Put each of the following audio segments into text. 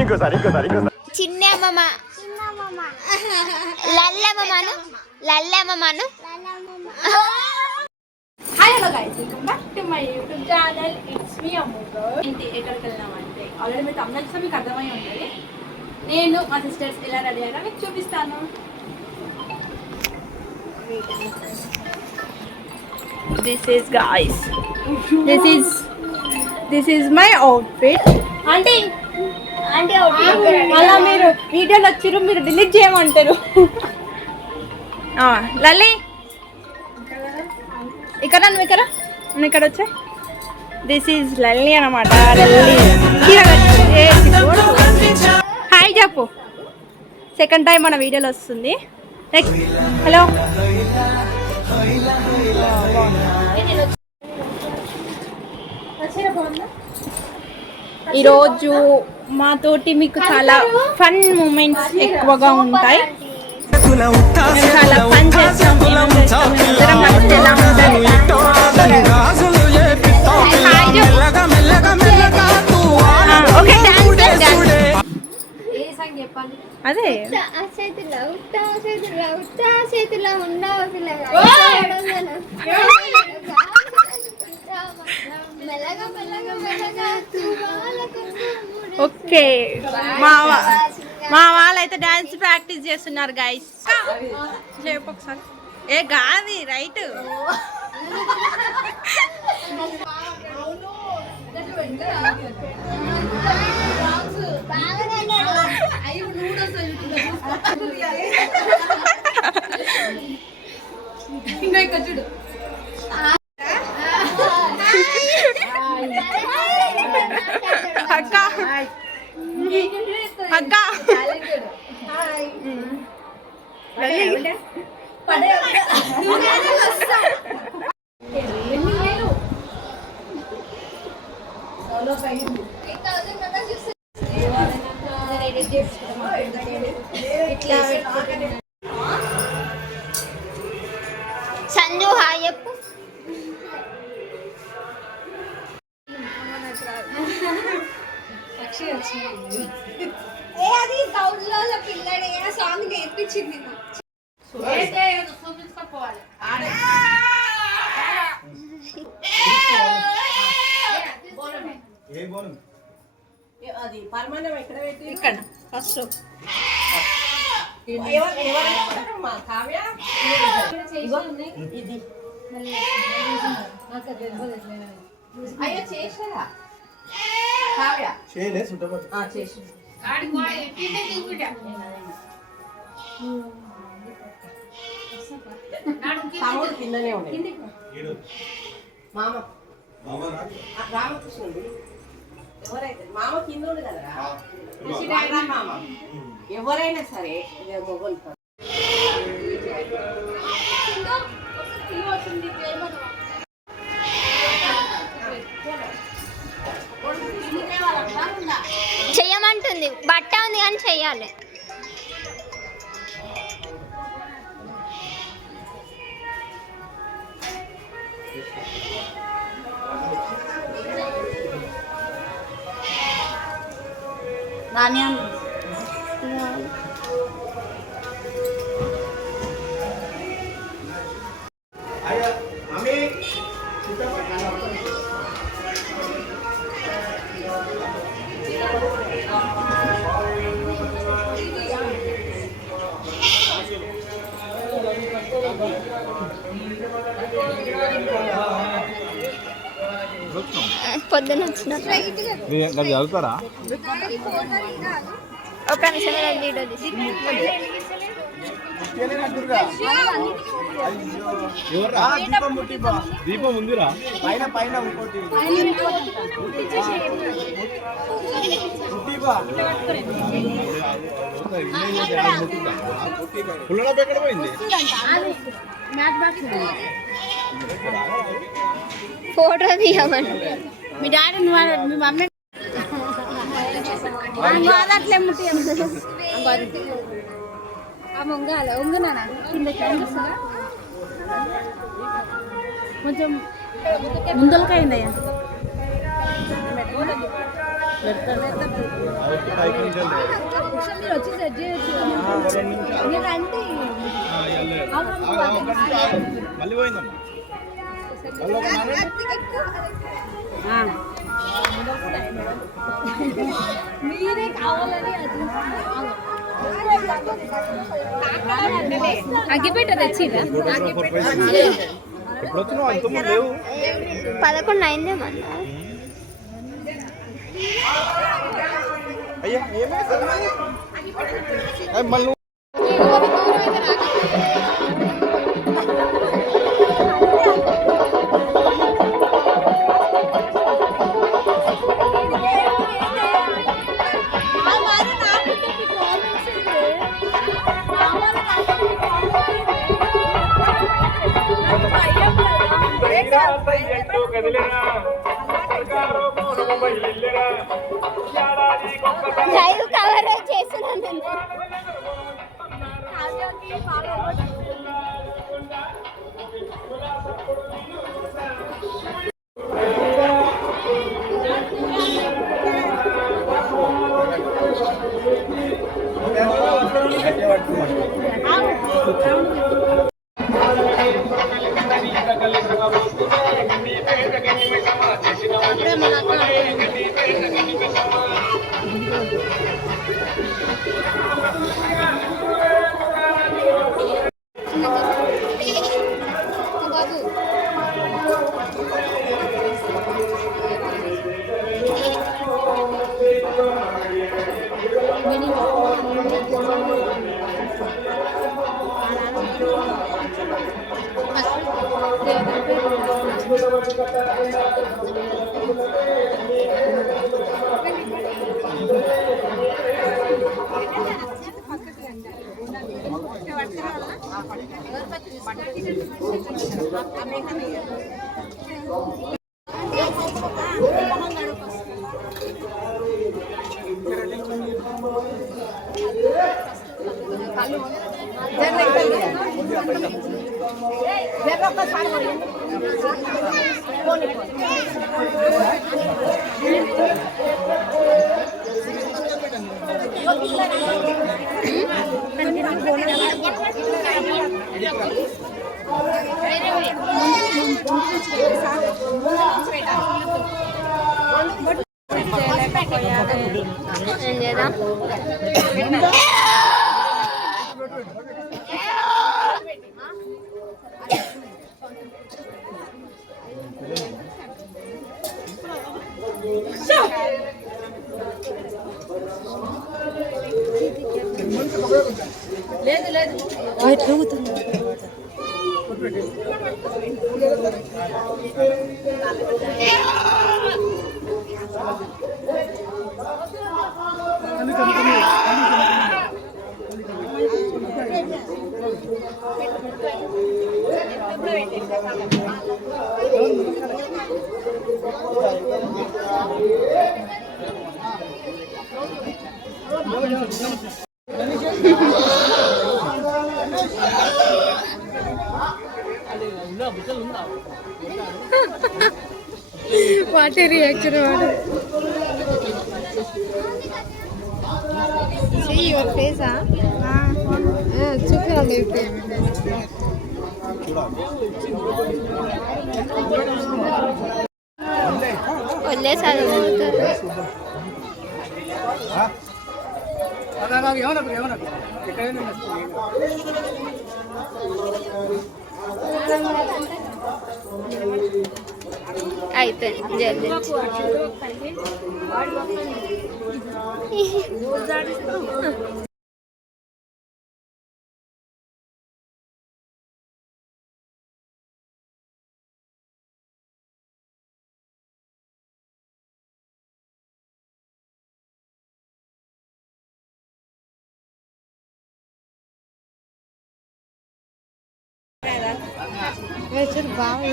ఇంకోసారి చిన్నమ్మమ్మ లల్లమ్మను లల్లమ్మను. Hi hello guys, welcome back to my YouTube channel. It's me అమ్ముతో. ఇంటి ఎక్కడికి వెళ్ళినామంటే ఆల్రెడీ మీకు అందరికీ మీకు అర్థమై ఉంటుంది. నేను మా సిస్టర్స్ ఎలా రెడీ అయినా మీకు చూపిస్తాను. This is my outfit. Aunty అలా మీరు వీడియోలో వచ్చారు, మీరు డిలీట్ చేయమంటారు. లల్లి ఇక్కడ నువ్వు ఇక్కడ వచ్చా. దిస్ ఈజ్ లల్లి అనమాట. హాయ్ చెప్పు. సెకండ్ టైం మన వీడియోలో వస్తుంది. Next hello. ఈరోజు మాతోటి మీకు చాలా ఫన్ మూమెంట్స్ ఎక్కువగా ఉంటాయి. మేము చాలా ఫన్ చేస్తాం. అదే ఓకే. మా వాళ్ళైతే డాన్స్ ప్రాక్టీస్ చేస్తున్నారు గైస్. చెప్పు ఒకసారి. ఏ గాది రైట్. ఇంకా చూడు. అక్క అక్క సంజు హాయ్ చెప్పు. అది గౌడ్లో పిల్లడే సాంగ్ నేర్పించింది. అది పరమాన్నం ఎక్కడ పెట్టి ఇక్కడ ఫస్ట్ ఇది అయ్యో చేసారా కిందనే ఉండే మామ రామకృష్ణుడు. ఎవరైతే మామ కింద ఉండు కదరా మామ. ఎవరైనా సరే మొగలు చెయ్యమంటుంది. బట్ట ఉంది కానీ చెయ్యాలి. ధాన్యం పొద్దున్న వచ్చిన చదువుతారా? ఒక నిమిషం వీడియో దీపం ఉందిరా పైన పైన పుల్లడబ్బ ఎక్కడ పోయింది? ఫోటో తీయమని మీ డాడీ మీ మమ్మీ అట్లే ఉంగాల ఉంగనా కిందకి కొంచెం ముందలకైందయ్యా. మీరు వచ్చి సెట్ చేయొచ్చు మీరు రండి. మళ్ళీ పోయిందమ్మా మీరే కావాలని అది అగ్గిపెట్ట తెచ్చిరా? ఇప్పుడు వచ్చిన అంతము లేవు 11 అయిందేమన్నా. అయ్యా ఏమైంది మళ్ళీ లైవ్ కవరేజ్ చేస్తున్నాను. లేదు లేదు వాటి రియాక్షన్ వాడు see your face చూపిరండి వదిలేసారు అయితే జల్దీ బాగా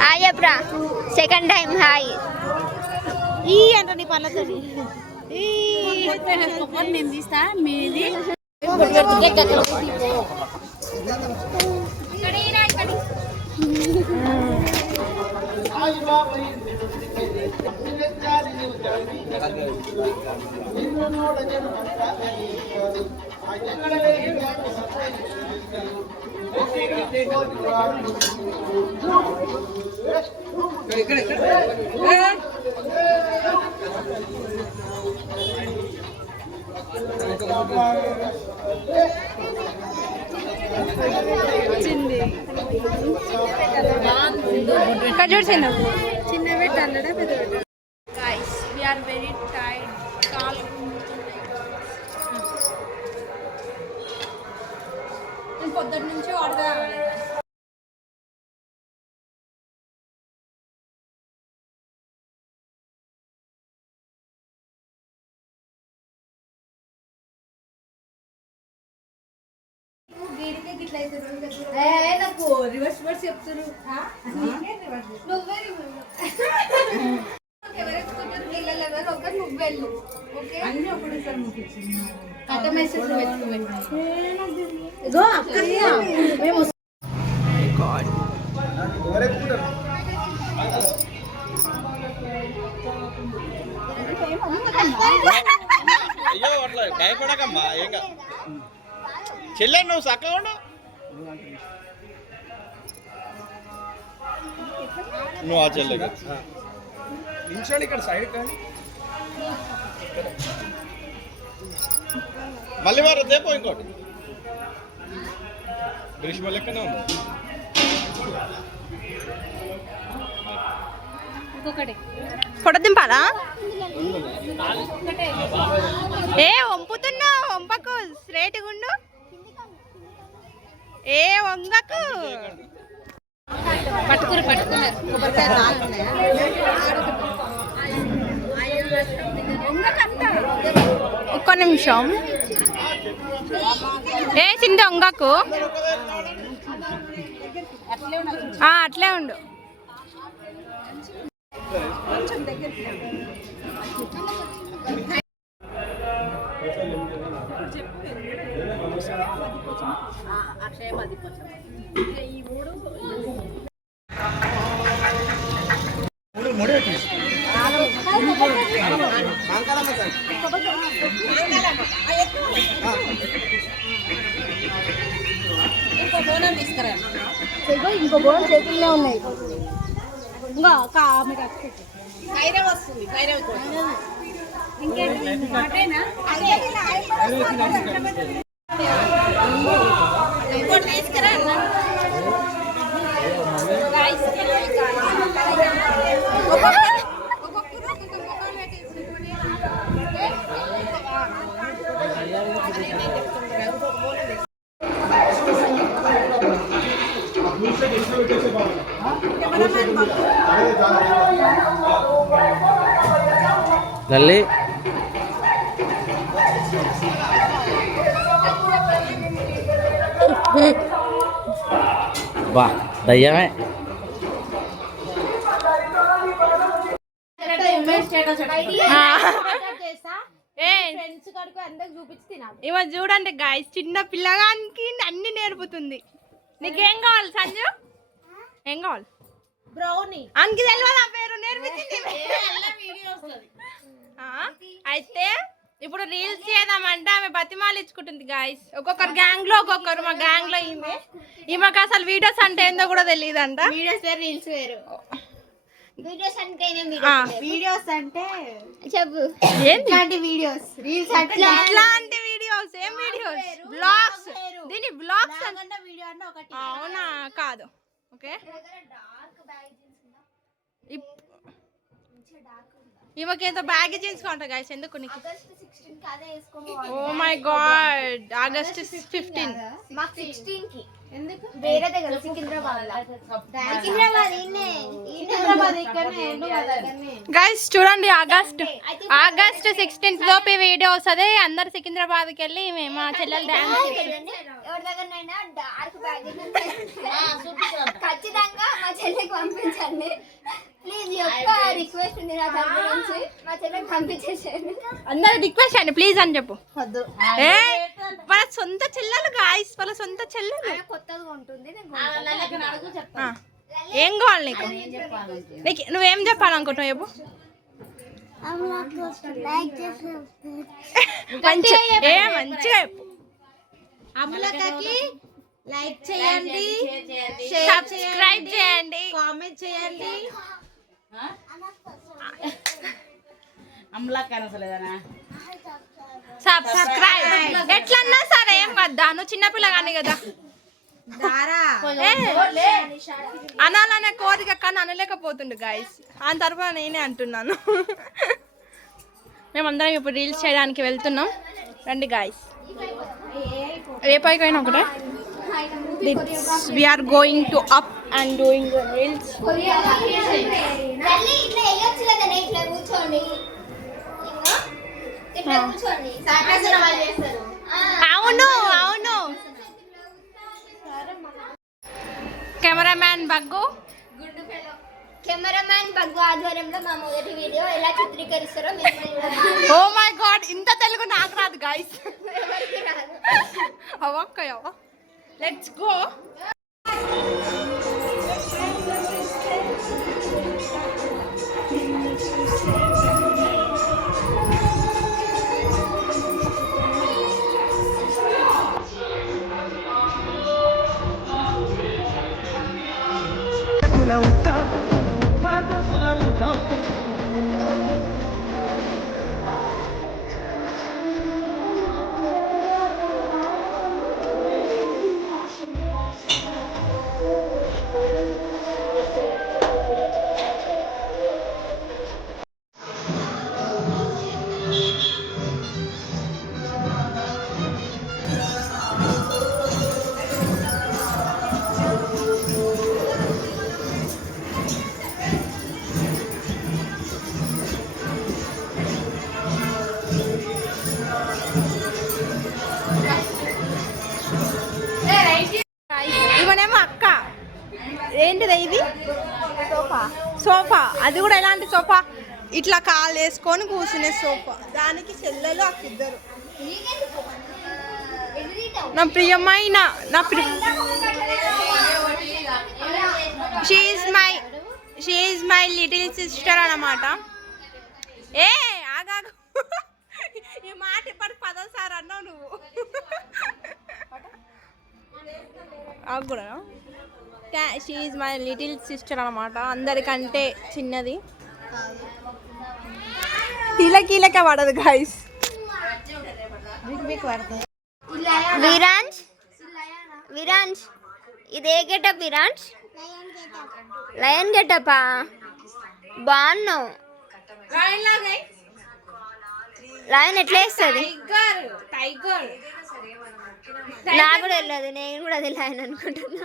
హాయ్ చెప్పరా సెకండ్ టైం హాయ్ ఈ అంట నీ పళ్ళతో నేను తీస్తా మీది చిన్న పెట్టాలడా పెద్ద guys we are very tired call నేను పొద్దున్న నుంచి వాడదా నాకు రివర్స్ రివర్స్ చెప్తారు అయ్యో అట్లా భయపడకమ్మా ఏం కాదు చెల్లె నువ్వు చక్కగా ఉండు నువ్వు ఆ చెల్లె నిమిషాలు ఇక్కడ సైడ్ కానీ మళ్ళీ వారు తేపో ఇంకోటి గ్రీష్మ లెక్కనే ఉంది ఫోటో దింపాలా ఏ వంపుతున్నా వంపకు స్ట్రేట్ గుండు ఏ వంగకు ఒక్క నిమిషం ఏ సింధు వంగకు అట్లే ఉండు ఇంకో బోన్ చేతుల్లో ఉన్నాయి ఇంకా కైరే వస్తుంది కైరే ఇంకోటి తీసుకురా లల్లి బా దయ్యమే ఇవ చూడండి గాయస్ చిన్న పిల్లగానికి అన్ని నేర్పుతుంది. నీకేం కావాలి సంజు? ఏం కావాలి? బ్రౌనీ. అనికి తెలియదు ఆ పేరు నేర్పించింది. అయితే ఇప్పుడు రీల్స్ చేద్దామంటే ఆమె బతిమాలు ఇచ్చుకుంటుంది గాయస్. ఒక్కొక్కరు గ్యాంగ్ లో ఒక్కొక్కరు. మా గ్యాంగ్ లో ఈమెకు అసలు వీడియోస్ అంటే ఏందో కూడా తెలియదు అంట. వీడియోస్ వేరు రీల్స్ వేరు. వీడియోస్ అంటే వీడియోస్ అంటే చెప్పు ఇట్లాంటి వీడియోస్, రీల్స్ అంటే ఇట్లాంటి వీడియోస్. ఏం వీడియోస్? బ్లాగ్స్. దీని బ్లాగ్స్ వీడియో అంటే ఒకటి. అవునా? కాదు. ఓకే ఈమెకేదో బ్యాగ్ జీన్స్ కొంటా గాయస్. ఎందుకు నీకు? ఓ మై గాడ్, ఆగస్ట్ 15 మాకు 16 కి. ఎందుకు? వేరే దగ్గర సికింద్రాబాద్. సికింద్రాబాద్ గైస్ చూడండి ఆగస్ట్ 16th లోపు ఈ వీడియో వస్తుంది. అందరు సికింద్రాబాద్కి వెళ్ళి మా చెల్లెలు డాన్స్ ఖచ్చితంగా మా చెల్లెకి పంపించండి ప్లీజ్. యొక్క రిక్వెస్ట్ ఉంది నా తరపు నుంచి, మా చెల్లెకి పంపించేసేయండి. అందరు రిక్వెస్ట్ అండి ప్లీజ్ అని చెప్పు. వాళ్ళ సొంత చెల్లెలు గాయస్, వాళ్ళ సొంత చెల్లెలు. కొత్తగా ఉంటుంది. ఏం కావాలి నీకు? నువ్వేం చెప్పాలనుకుంటున్నావు చెప్పు. మంచిగా చెప్పు. అమలకకి లైక్ చేయండి, సబ్స్క్రైబ్ చేయండి, కామెంట్ చేయండి. సబ్స్క్రైబ్ ఎట్లన్నా సరే ఏం వద్దా, నువ్వు చిన్నపిల్ల కానీ కదా అనాలనే కోరిక కానీ అనలేకపోతుండు గాయస్. ఆ తరపున నేనే అంటున్నాను. మేమందరం ఇప్పుడు రీల్స్ చేయడానికి వెళ్తున్నాం. రండి గాయస్. ఏ పైకి అయినా ఒకటే. We are going to up and doing reels. అవును అవును. కెమెరామ్యాన్ బగ్గు ఆధ్వర్యంలో మా మొదటి వీడియో ఎలా చిత్రీకరిస్తారో ఓ మై గాడ్, ఇంత తెలుగు నాకు రాదు గాయస్. అవక్కయ్యో లెట్స్ గో. ఇవనేమో అక్క. ఏంటిది ఇది? సోఫా. అది కూడా ఎలాంటి సోఫా? ఇట్లా కాలు వేసుకొని కూర్చునే సోఫా. దానికి చెల్లెలు అక్క ఇద్దరు. నా ప్రియమైన she is my little sister అన్నమాట. ఏ ఆగాగు, ఈ మాట ఇప్పటికి 10సారి అన్నావు నువ్వు. కూడా she is my little sister అన్నమాట, అందరికంటే చిన్నది. కీలకే పడదు గాయస్. విరాంజ్ ఇది ఏ గెటప్? విరాంజ్ లయన్ గెటపా? బాగున్నావు. లయన్ ఎట్లా వేస్తుంది? నాకు కూడా వెళ్ళదు, నేను కూడా అది లయన్ అనుకుంటున్నా.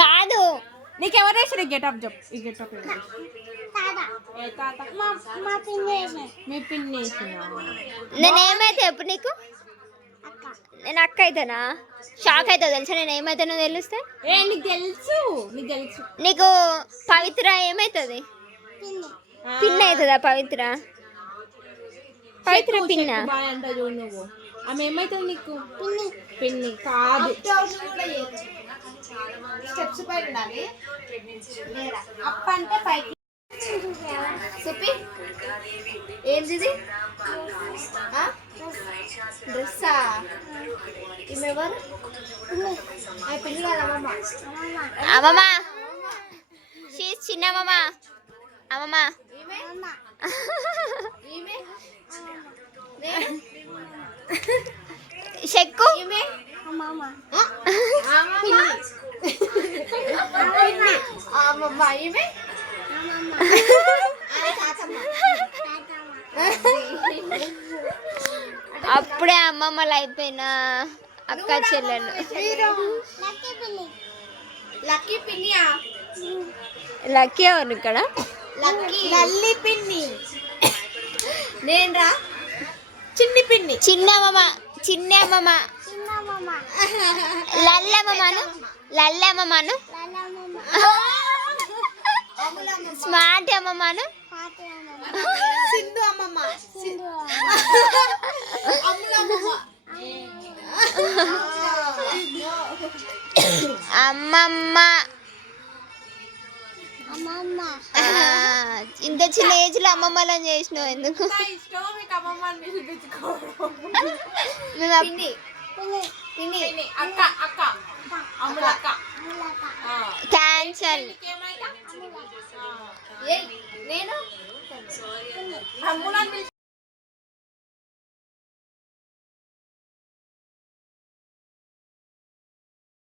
కాదు, నీకెవరు వేసారు గెటప్? చెప్పు. ఈ గెటప్ మీ పిన్ని వేసిన. నేనేమైతే ఎప్పుడు నీకు? నేను అక్క అయితేనా? షాక్ అవుతావు తెలుసా నేను ఏమైతానో తెలిస్తే. నీకు తెలుసు. నీకు పవిత్ర ఏమైతుంది? పిన్న అవుతుందా? పవిత్ర పిన్న అంట చూడు నువ్వు. ఆమె ఏమైతుంది నీకు? పిన్ని కాదు. స్టెప్స్ పై ఉండాలి. అప్ అంటే పైకి. చెప్పి ఏంది డ్రెస్సా? ఈమె ఎవరు? పిల్లి కాదు అమ్మమ్మ. షీస్ చిన్న అమ్మమ్మ. అమ్మమ్మ చెక్కు. అమ్మమ్మ ఈమె అప్పుడే అమ్మమ్మలు అయిపోయిన అక్క చెల్లెలు. లక్కీ పిన్నియా లక్కీ ఎవరు ఇక్కడ? లల్లి పిన్ని నేను రా చిన్ని పిన్ని చిన్నమ్మమ్మ చిన్నమ్మమ్మ లల్లమ్మను లల్లమ్మను స్మార్ట్ అమ్మమ్మను సింధు అమ్మమ్మ అమ్మమ్మ. ఇంత చిన్న ఏజ్ లో అమ్మమ్మలను చేసినావు ఎందుకు? ఇష్టం మీకు అమ్మమ్మ అని పిలిపించుకోవడం మేము అక్క అక్క అమ్ములక్క క్యాన్సల్. నేను అమ్ములని